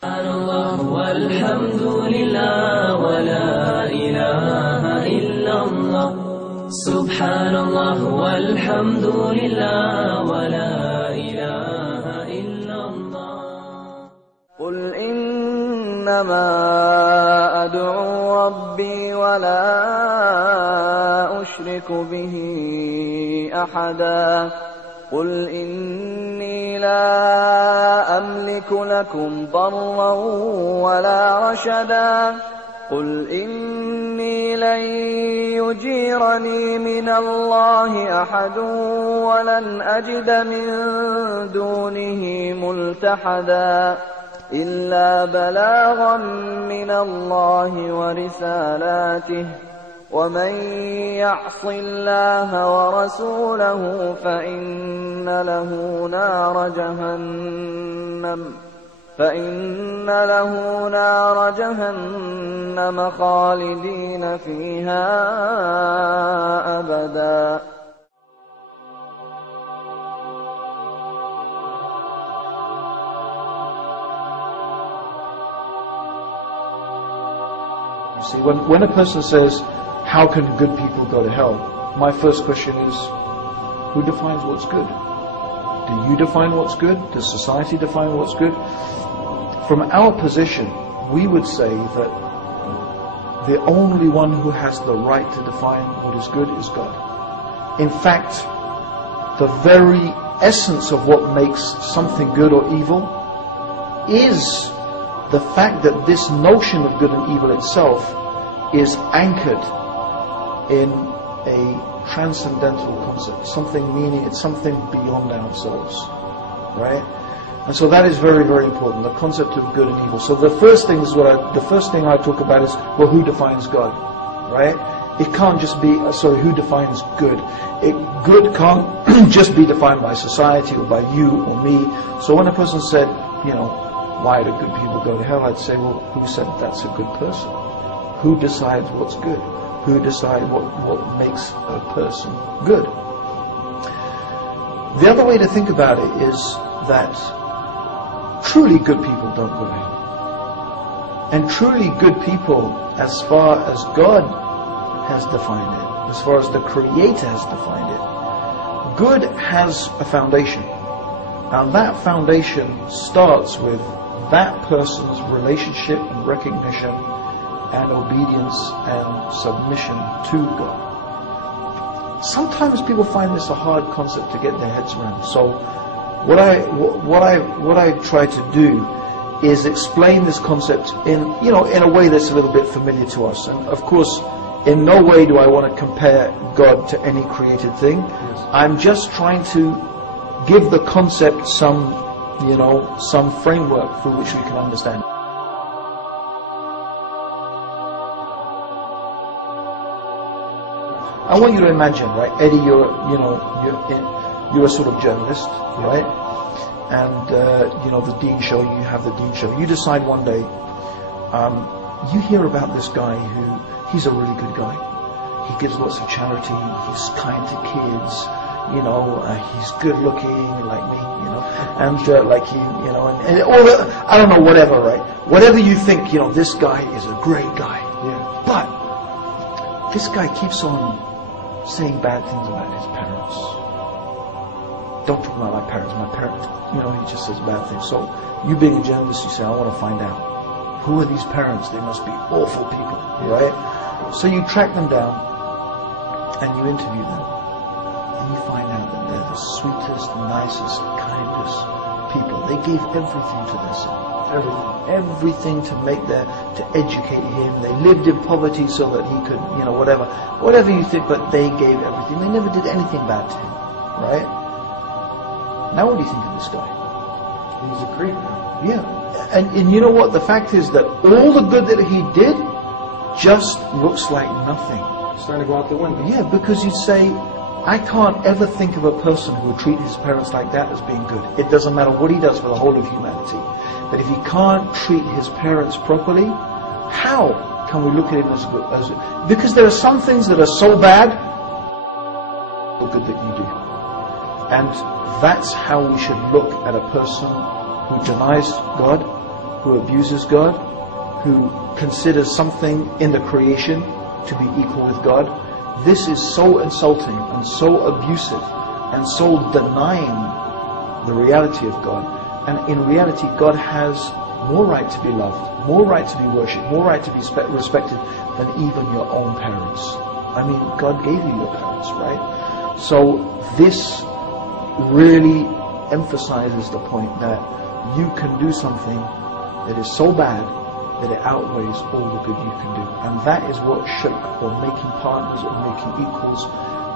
Subhanallah walhamdulillah wa la ilaha illallah. Subhanallah walhamdulillah wa la ilaha illallah. قل إنما أدعو ربي ولا أشرك به أحدا قل إني لا أملك لكم ضرا ولا رشدا قل إني لن يجيرني من الله أحد ولن أجد من دونه ملتحدا إلا بلاغا من الله ورسالاته ومن يعص الله ورسوله فإن له نار جهنم خالدين فيها أبدا. See, when a person says, how can good people go to hell? My first question is, who defines what's good? Do you define what's good? Does society define what's good? From our position, we would say that the only one who has the right to define what is good is God. In fact, the very essence of what makes something good or evil is the fact that this notion of good and evil itself is anchored in a transcendental concept, something meaning it's something beyond ourselves, right? And so that is very, very important, the concept of good and evil. So the first thing I talk about is, well, who defines God, right? It can't just be, who defines good? Good can't just be defined by society or by you or me. So when a person said, why do good people go to hell? I'd say, well, who said that's a good person? Who decides what's good? Who decides what makes a person good? The other way to think about it is that truly good people don't go to hell. And truly good people, as far as God has defined it, as far as the Creator has defined it, good has a foundation. And that foundation starts with that person's relationship and recognition and obedience and submission to God. Sometimes people find this a hard concept to get their heads around. So what I try to do is explain this concept in a way that's a little bit familiar to us. And of course, in no way do I want to compare God to any created thing. Yes. I'm just trying to give the concept some framework through which we can understand. I want you to imagine, right, Eddie, you're a sort of journalist, right? And the Dean Show, you have the Dean Show. You decide one day, you hear about this guy he's a really good guy. He gives lots of charity. He's kind to kids. He's good looking like me, and and all the, I don't know, whatever, right? Whatever you think, this guy is a great guy. Yeah. But this guy keeps on saying bad things about his parents. Don't talk about my parents. He just says bad things. So you being a journalist, you say, I want to find out, who are these parents? They must be awful people, right? So you track them down and you interview them. You find out that they're the sweetest, nicest, kindest people. They gave everything to their son. Everything to educate him. They lived in poverty so that he could, whatever you think, but they gave everything. They never did anything bad to him, right? Now what do you think of this guy? He's a creep. Yeah. And you know what? The fact is that all the good that he did just looks like nothing. It's starting to go out the window. Yeah, because you'd say, I can't ever think of a person who would treat his parents like that as being good. It doesn't matter what he does for the whole of humanity. But if he can't treat his parents properly, how can we look at him as good? Because there are some things that are so bad, so good that you do. And that's how we should look at a person who denies God, who abuses God, who considers something in the creation to be equal with God. This is so insulting and so abusive and so denying the reality of God. And in reality, God has more right to be loved, more right to be worshipped, more right to be respected than even your own parents. I mean, God gave you your parents, right? So this really emphasizes the point that you can do something that is so bad that it outweighs all the good you can do. And that is what shirk, or making partners, or making equals,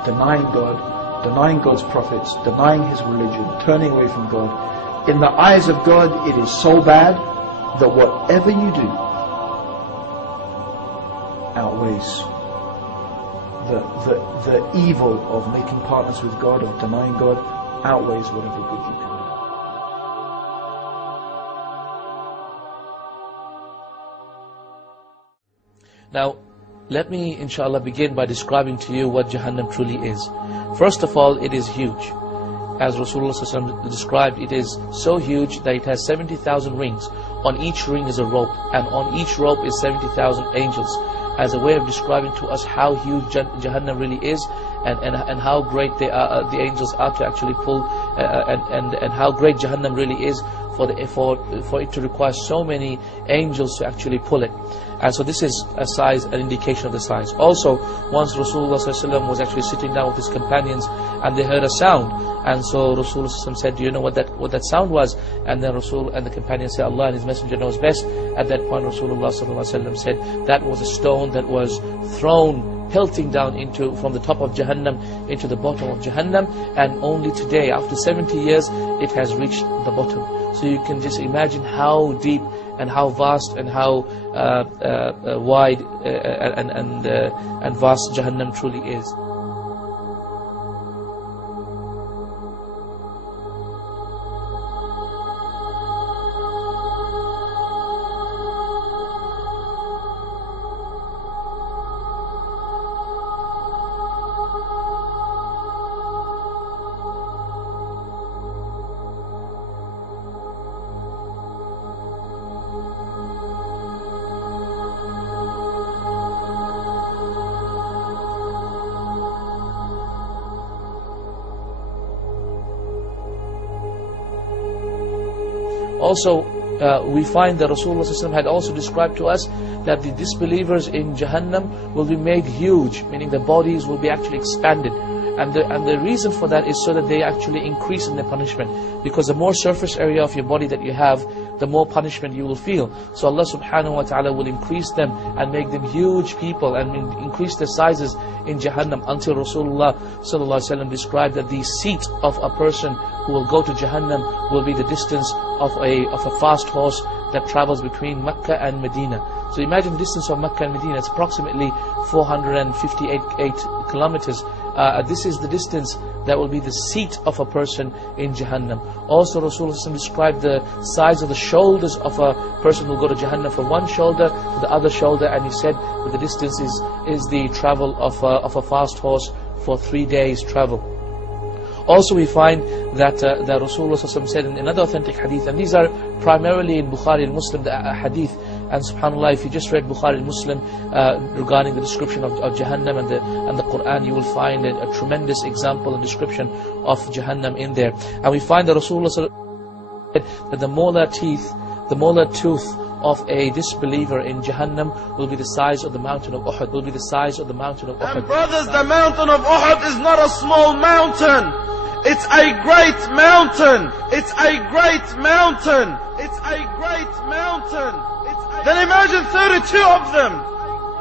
denying God, denying God's prophets, denying His religion, turning away from God. In the eyes of God, it is so bad that whatever you do outweighs the evil of making partners with God, of denying God, outweighs whatever good you can do. Now, let me, inshallah, begin by describing to you what Jahannam truly is. First of all, it is huge. As Rasulullah ﷺ described, it is so huge that it has 70,000 rings. On each ring is a rope, and on each rope is 70,000 angels. As a way of describing to us how huge Jahannam really is, and how great the angels are to actually pull, and how great Jahannam really is for it to require so many angels to actually pull it. And so this is a size, an indication of the size. Also, once Rasulullah ﷺ was actually sitting down with his companions, and they heard a sound, and so Rasulullah ﷺ said, "Do you know what that sound was?" And then Rasul and the companions said, "Allah and His Messenger knows best." At that point, Rasulullah ﷺ said, "That was a stone that was thrown, pelting down from the top of Jahannam into the bottom of Jahannam, and only today, after 70 years, it has reached the bottom." So you can just imagine how deep and how vast and how wide and vast Jahannam truly is. Also, we find that Rasulullah ﷺ had also described to us that the disbelievers in Jahannam will be made huge, meaning their bodies will be actually expanded. And the reason for that is so that they actually increase in their punishment. Because the more surface area of your body that you have, the more punishment you will feel. So Allah subhanahu wa ta'ala will increase them and make them huge people and increase their sizes in Jahannam, until Rasulullah sallallahu alaihi wasallam described that the seat of a person who will go to Jahannam will be the distance of a fast horse that travels between Mecca and Medina. So imagine the distance of Mecca and Medina. It's approximately 458 kilometers. This is the distance that will be the seat of a person in Jahannam. Also, Rasulullah described the size of the shoulders of a person who will go to Jahannam, from one shoulder to the other shoulder, and he said that the distance is the travel of a fast horse for 3 days travel. Also, we find that Rasulullah said in another authentic hadith, and these are primarily in Bukhari and Muslim, the hadith. And subhanAllah, if you just read Bukhari and Muslim regarding the description of Jahannam and the Quran, you will find a tremendous example and description of Jahannam in there. And we find that Rasulullah said that the molar tooth of a disbeliever in Jahannam will be the size of the mountain of Uhud. Will be the size of the mountain of Uhud. And brothers, the mountain of Uhud is not a small mountain. It's a great mountain. It's a great mountain. It's a great mountain. Then imagine 32 of them.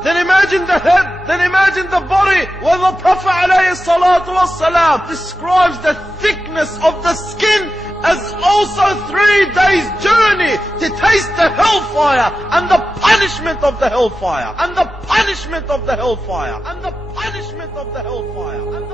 Then imagine the head. Then imagine the body. Well, the Prophet ﷺ describes the thickness of the skin as also 3 days journey to taste the hellfire and the punishment of the hellfire and the punishment of the hellfire and the punishment of the hellfire and the